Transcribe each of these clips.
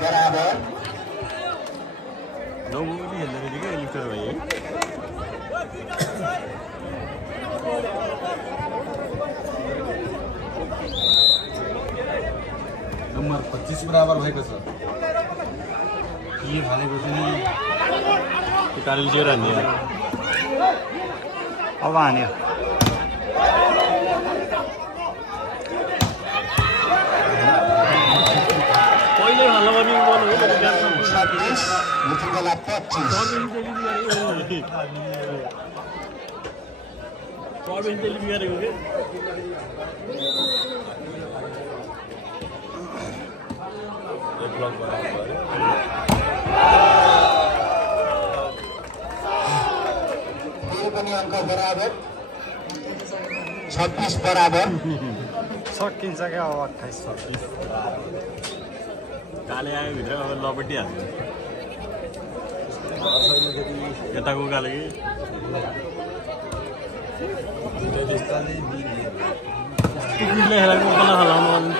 बराबर नम्बर 25 बराबर भएको छ के भनेको चाहिँ कालीले चाहिँ हान्ने अब हान्यो पहिले हाल्न पनि मन हो 26 मुथुकला 25 गरेको के ब्लक बनाएको पनि अंक बराबर 26 बराबर सकिन्छ क्या अब 28 काले आयो भित्र अब लपटी हाल्छ यताको काले कि हलाउनु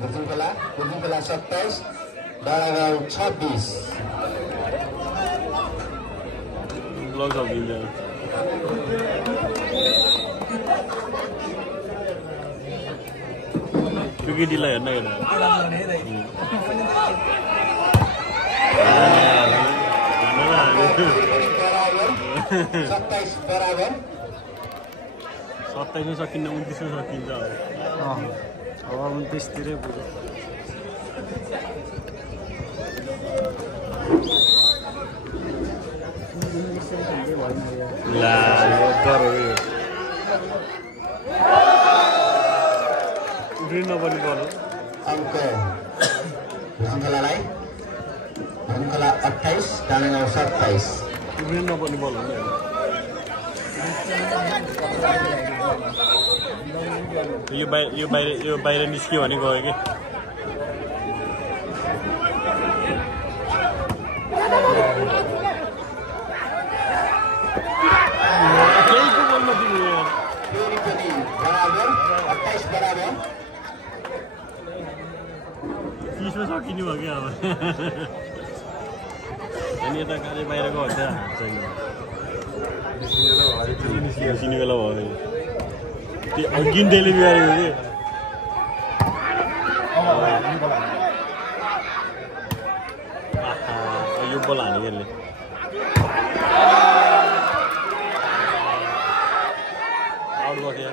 बुर्जुङकला 27 डाँडागाउँ 26 ब्लक सकिन्छ त्यो केटीलाई हेर्न हेर्न 27 बराबर 27 मा सकिन्न 29 मा सकिन्छ अब 29 तिरै पुग्यो ला यो डर हो उठ्न पनि पर्यो अंक बुर्जुङकलालाई बुर्जुङकला 28 डाँडागाउँ 27 उठ्न पनि पर्यो यो बाहिर निस्क्यो भने गयो कि बराबर 28 बराबर 30 मा सकिनु भयो क्या अब अनि यता काले बाहिरको हो त्यहाँ निस्किने बेला भयो त्यो अघि डेलिभरी गरेको कि यो बल हाने यसले आउट भयो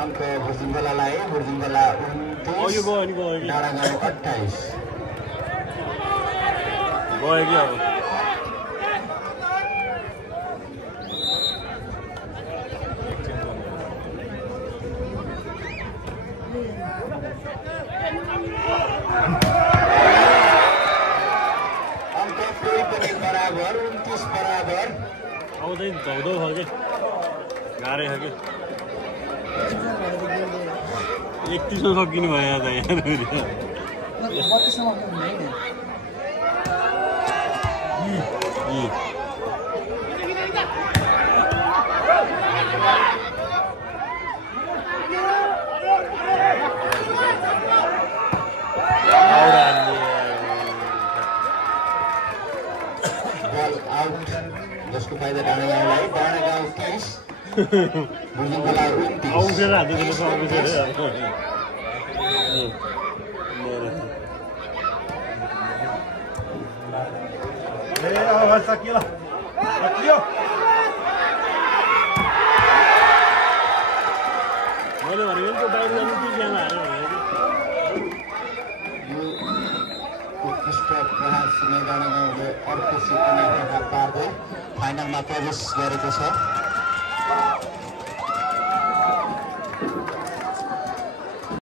अंक बुर्जुङकलालाई बुर्जुङकला 29 डाँडागाउँ 28 गयो कि अब बराबर 29 बराबर अब चाहिँ धौधौ छ कि गाह्रै छ कि 31 मा सकिनु भयो त यहाँ जसको फाइदा डाँडागाउँलाई डाँडागाउँ 30 बुर्जुङकला 29 आउँछ मैले भनेको त्यो बाहिर जानु के ज्यान हाल्यो भने डाँडागाउँले अर्को सिक्किम पार्दै फाइनलमा प्रवेश गरेको छ।